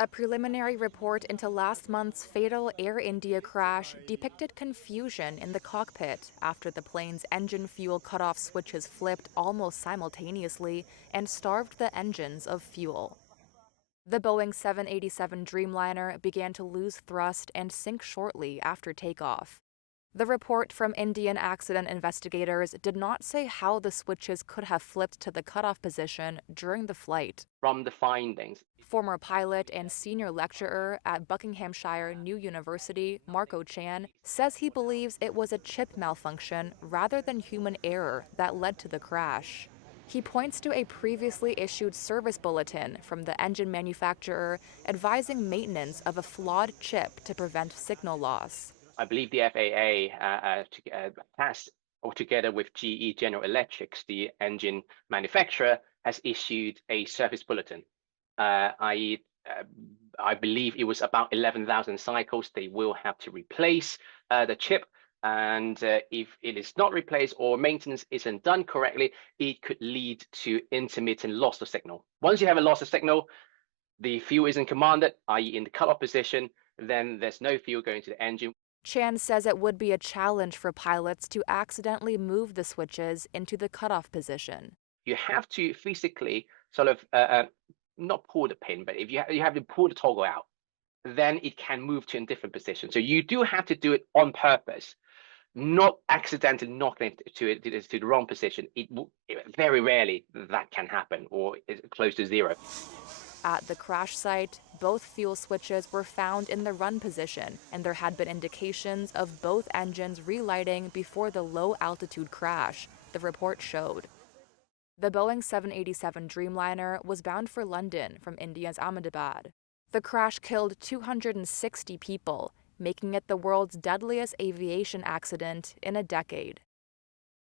A preliminary report into last month's fatal Air India crash depicted confusion in the cockpit after the plane's engine fuel cutoff switches flipped almost simultaneously and starved the engines of fuel. The Boeing 787 Dreamliner began to lose thrust and sink shortly after takeoff. The report from Indian accident investigators did not say how the switches could have flipped to the cutoff position during the flight. From the findings, Former pilot and senior lecturer at Buckinghamshire New University, Marco Chan, says he believes it was a chip malfunction rather than human error that led to the crash. He points to a previously issued service bulletin from the engine manufacturer advising maintenance of a flawed chip to prevent signal loss. I believe the FAA has, or together with GE General Electric, the engine manufacturer, has issued a service bulletin. I believe it was about 11,000 cycles. They will have to replace the chip. And if it is not replaced or maintenance isn't done correctly, it could lead to intermittent loss of signal. Once you have a loss of signal, the fuel isn't commanded, i.e. in the cutoff position, then there's no fuel going to the engine. Chan says it would be a challenge for pilots to accidentally move the switches into the cutoff position. You have to physically sort of not pull the pin, but if you have to pull the toggle out, then it can move to a different position. So you do have to do it on purpose, not accidentally knocking it to the wrong position. Very rarely that can happen, or it's close to zero. At the crash site, both fuel switches were found in the run position, and there had been indications of both engines relighting before the low-altitude crash, the report showed. The Boeing 787 Dreamliner was bound for London from India's Ahmedabad. The crash killed 260 people, making it the world's deadliest aviation accident in a decade.